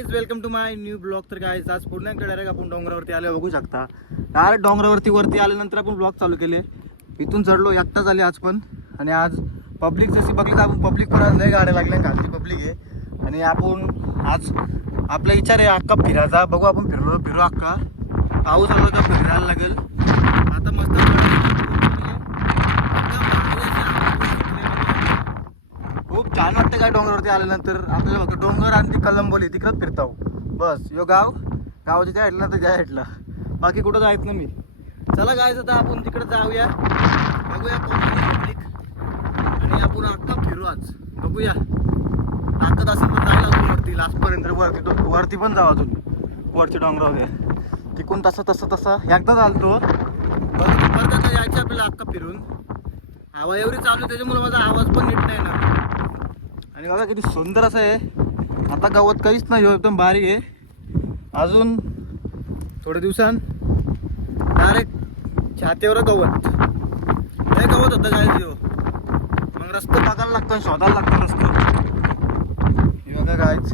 Guys, welcome to my new blog. तर guys आज पुण्याकडे डायरेक्ट आपण डोंगरावरती आले, बघू शकता. डायरेक्ट डोंगरावरती आल्यानंतर आपण ब्लॉग चालू केले. इथून चढलो, एकटा झाली आज पण. आणि आज पब्लिक जशी बघितलं आपण, पब्लिक पण लय गाड्या लागल्या, खाली पब्लिक आहे. आणि आपण आज आपला विचार आहे अक्का फिरायचा. बघू आपण फिरू अक्का. पाऊस आला तर फिरायला लागेल. आता मस्त खूप छान वाटतं काय डोंगरावरती आल्यानंतर. आपल्याला फक्त डोंगर आणि ती कलंबोली तिकडंच फिरताव बस. यो गावाच्या त्या हेटला तर त्या हेटला, बाकी कुठं जायचं ना मी. चला गायचं तर आपण तिकडे जाऊया, बघूया पब्लिक. आणि आपण अख्खा फिरू आज, बघूया. ताकद असेल तर जायला वरती लास्टपर्यंत. वरती पण जाऊ अजून, वरच्या डोंगरावर तिकून तसं एकदा चालतो. परत आता जायचं आपल्याला अख्खा फिरून. हवा एवढी चालू त्याच्यामुळे माझा आवाज पण नीट नाही ना. आणि बघा किती सुंदर असं आहे. आता गवत काहीच नाही, एकदम बारीक आहे. अजून थोड्या दिवसांत डायरेक्ट छातीवर गवत, लय गवत होतं काय जीव. मग रस्ता बघायला लागतो, शोधायला लागतो रस्ता. हे बघा कायच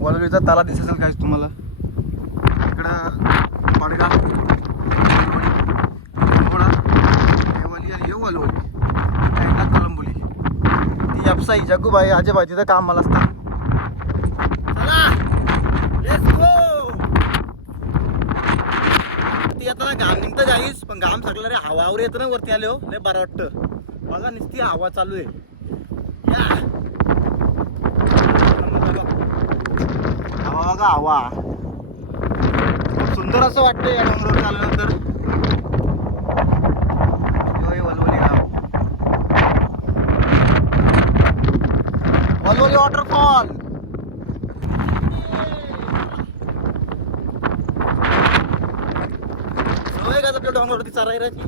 वलवलीचा ताला दिसेल कायच तुम्हाला. इकडं पडगा कलंबोली, ती अपसाई जग्गूबाई आजोबाई तिथं कामाला असतात. ती आता घाम निघतं जाईस, पण घाम सगळं रे हवावर येतं ना वरती आले. हो लय बरं वाटतं. बघा नुसती हवा चालू आहे. हवा बघा, हवा खूप सुंदर असं वाटतं या डोंगरावर आल्यानंतर. वलवली गाव, वलवली वॉटरफॉल. सवय का आपल्या डोंगरावरती चरायची.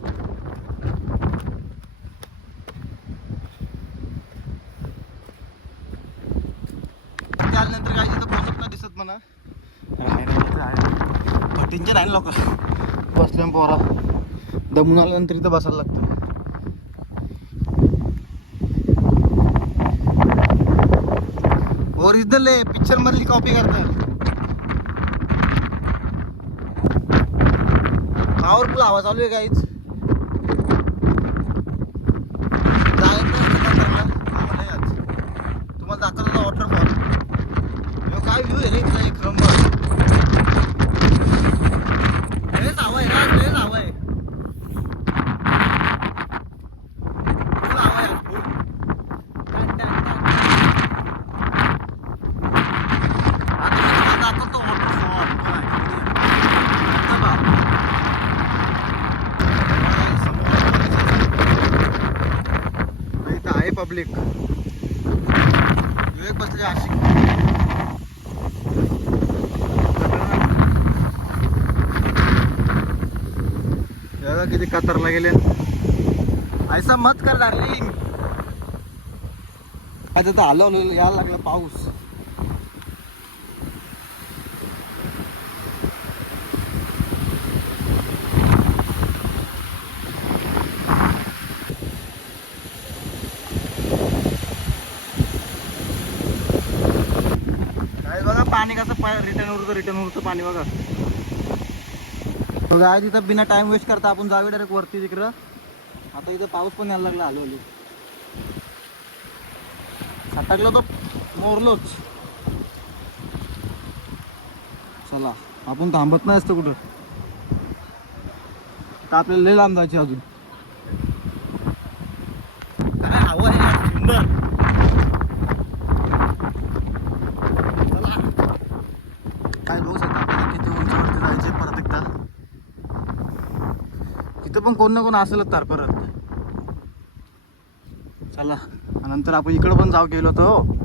त्यानंतर काय तिथं पोहोचत नाही दिसत म्हणा. टेन्शन आहे लोक बसले पोरा. दमून आल्यानंतर इथं बसायला लागतं. ओरिजिनल आहे, पिक्चर मधली कॉपी करतात. पॉवरफुल आवाज चालू आहे काहीच. तुम्हाला दाखवतो वॉटरफॉल. काय व्ह्यू आहे रे एक नंबर. लयच हवा आहे ना, लयच हवा आहे. फुल हवा आहे, फुल. आता दाखवतो वॉटरफॉल. इथं आहे पब्लिक, विवेक बसले अशी. किती कतरला गेले. ऐसा मत कर डार्लिंग. आता तर आलो यायला लागला पाऊस. काय बघा पाणी कसं रिटर्न उरतं पाणी बघा. आज इथं बिना टाइम वेस्ट करता आपण जाऊया डायरेक्ट वरती तिकडं. आता इथं पाऊस पण यायला लागला. आलो सटकलो तर मोरलोच. चला आपण थांबत नाही असतं कुठं, तर आपल्याला लय लांब जायची अजून. काय हवा आहे सुंदर. चला काय बघू शकता आपल्याला किती उंचीवरती जायचे परत एकदा. तिथं पण कोण ना कोण असेलच तर परत. चला नंतर आपण इकडं पण जाऊ गेलो होतो.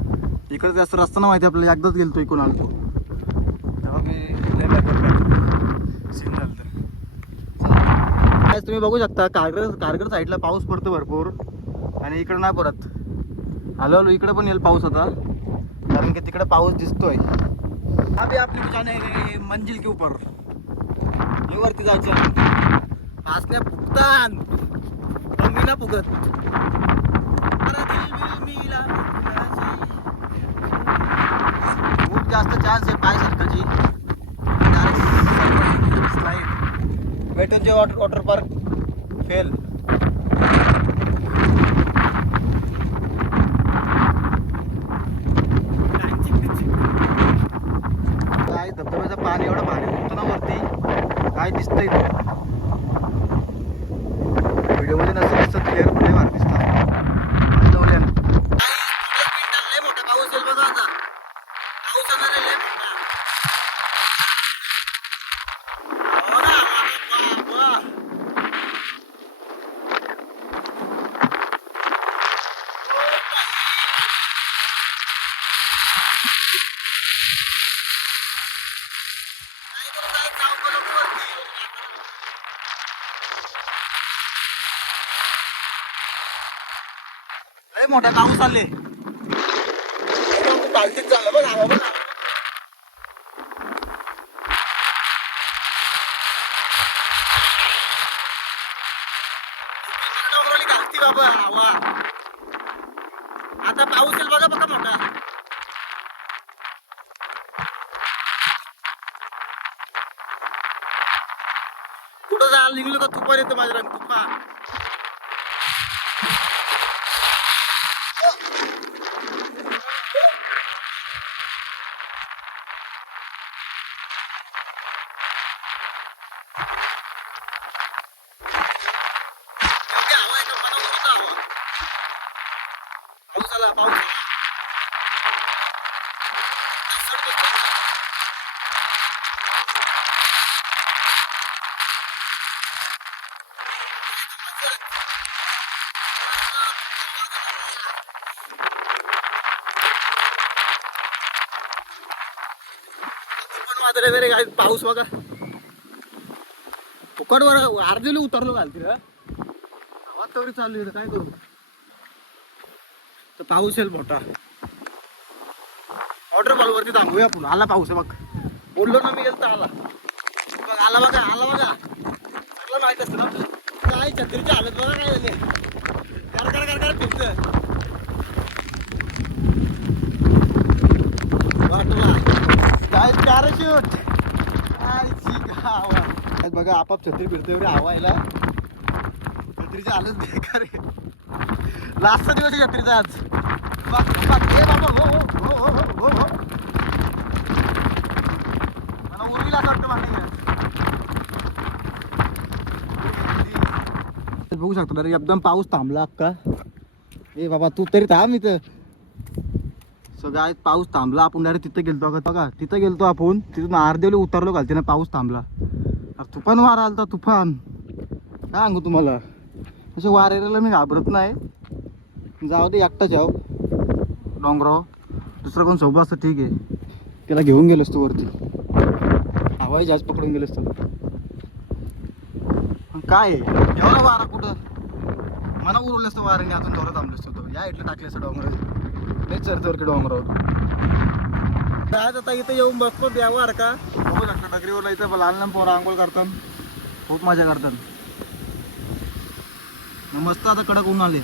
इकडे जास्त रस्ता ना माहिती आपल्याला, एकदाच गेलो इकडून आलो तेव्हा सिग्नल. तर तुम्ही बघू शकता कारगर साईडला पाऊस पडतो भरपूर. आणि इकडं नाही पडत. हळूहळू इकडं पण येईल पाऊस आता, कारण की तिकडे पाऊस दिसतोय. अभी आपली जाणे मंजिल के ऊपर, वरती जायचं. पासण्या फुगतान पण मी ना फुगत. खूप जास्त चान्स आहे पाय सरकाची. स्लाईड वेटनचे वॉटर पार्क फेल. काय धबधब्याचं पाणी एवढं भारी होतं ना वरती, काय दिसतंय व्हिडिओ मध्ये नसेल दिसत, क्लिअर लय भारी दिसतात. लय मोठा पाऊस येईल बघा आता. पाऊस येणार आहे लय मोठा. लय मोठा पाऊस आले. पालतीच झालं बघ आवा बघ. डोंगरावली घालती बाबा हवा. आता पाऊस येईल बघा बघा मोठा. कुठं जायला निघलो का तुफान येतं माझ्या रंग तुफान. पाऊस आला पाऊस. पाऊस बघा फुकटवर अर्धेला उतरलो घालते आवाज तरी चालू आहे काय करू. तर पाऊस येईल मोठा. वॉटरफॉल वरती थांबूया आपण. आला पाऊस बघ. बोललो ना मी गेलो तर आला बघ. आला बघा आला बघा. सगळं माहित असतं ना आपलं. काय छत्रीची हालत बघा काय झाली. गरगर गरगर फिरतं वाटला काय पॅराशूट. बघा आपाप छत्री फिरतोय रे हवायला. छत्रीची हालत बेकार आहे. लास्टचा दिवस आहे छत्रीचा आज. बाबा मला उर्मीला असं वाटतं मागे. बघू शकतो ना एकदम पाऊस थांबला अक्का. ए बाबा तू तरी थांब इथं. सगळं पाऊस थांबला. आपण डायरेक्ट तिथं गेलतो बघा. तिथं गेलतो आपण. तिथून अर्धेले उतरलो घालते ना पाऊस थांबला. तुफान वारा आलता तुफान. काय सांगू तुम्हाला. असे वाऱ्याला मी घाबरत नाही. जाऊ दे एकटा जाऊ डोंगराव. दुसरं कोण सोबत असतं ठीक आहे. त्याला घेऊन गेलो असतो वरती. हवाई जहाज पकडून गेलो असतो. काय एवढा वारा कुठं मला उरवलं असतं वाऱ्याने. अजून थोडं थांबलं असतो तो. या इथलं टाकलं असतं डोंगरावर. लय चढतवरती डोंगरावर. आज आता इथं येऊन बसतो द्यावर का बघू शकता. डगरीवरला इथं लहान लहान पोरं आंघोळ करतात. खूप मजा करतात. मस्त आता कडक ऊन आले.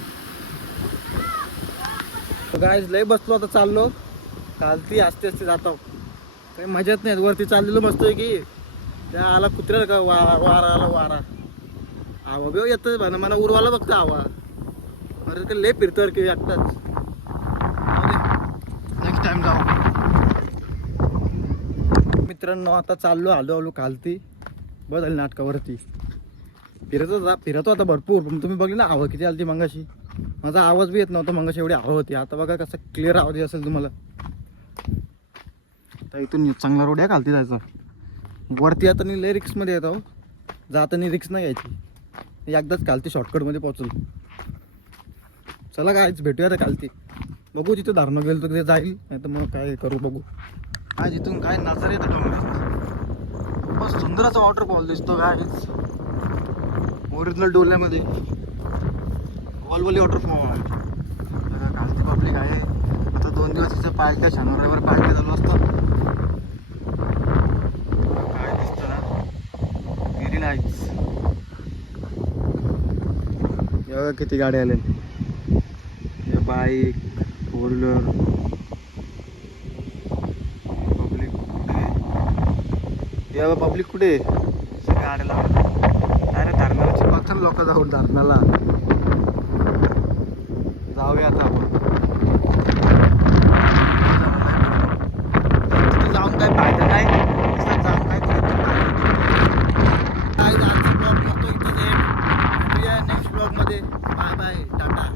गाईज लय बसलो आता चाललो. चालती आस्ते आस्ते जातो. काही मजाच नाही. वरती चाललेलो मस्त की त्या आला कुत्र्याला का वारा आला वारा. आवा बेव येतं म्हणा मला उरवाला बघतो हवा. अरे ते लय फिरतो की एकटाच. नेक्स्ट टाइम जाऊ. मित्रांनो आता चाललो आलो आलो खालती. बदल नाटकावरती फिरतो आता भरपूर. पण तुम्ही बघली ना हवा किती आली मंगाशी. माझा आवाज बी येत नव्हता मंगाशी एवढी हवा होती. आता बघा कसं क्लिअर आवाज येत असेल तुम्हाला. तर इथून चांगला रोड आहे खालती जायचा. वरती आता मी लय रिक्समध्ये येतो. जाताना रिक्स नाही घ्यायची. एकदाच खालती शॉर्टकटमध्ये पोहोचलो. चला कायच भेटूया आता खालती. बघू तिथं धारणं गेलो तर ते जाईल. नाही तर मग काय करू बघू. आज इथून काय नजर येतं डोंगरात. खूपच सुंदर असा वॉटरफॉल दिसतो गाईज. ओरिजिनल डोल्यामध्ये वॉलवली वॉटरफॉल. खालती पब्लिक आहे. आता 2 दिवस तिचं पार्ट्या शनिवार रविवार पार्ट्या चालू असतात. काय दिसतं ना व्हेरी नाईस. बघा किती गाड्या आल्या. बाईक फोर व्हीलर या पब्लिक कुठे गाड्याला अरे धरणाची पथन लोक जाऊन धरणाला जाऊया आता आपण तिथे जाऊन काय फायदा नाही तिथं जाऊन काय आजचा ब्लॉग करतो इथेच नेक्स्ट ब्लॉग मध्ये बाय बाय टाटा.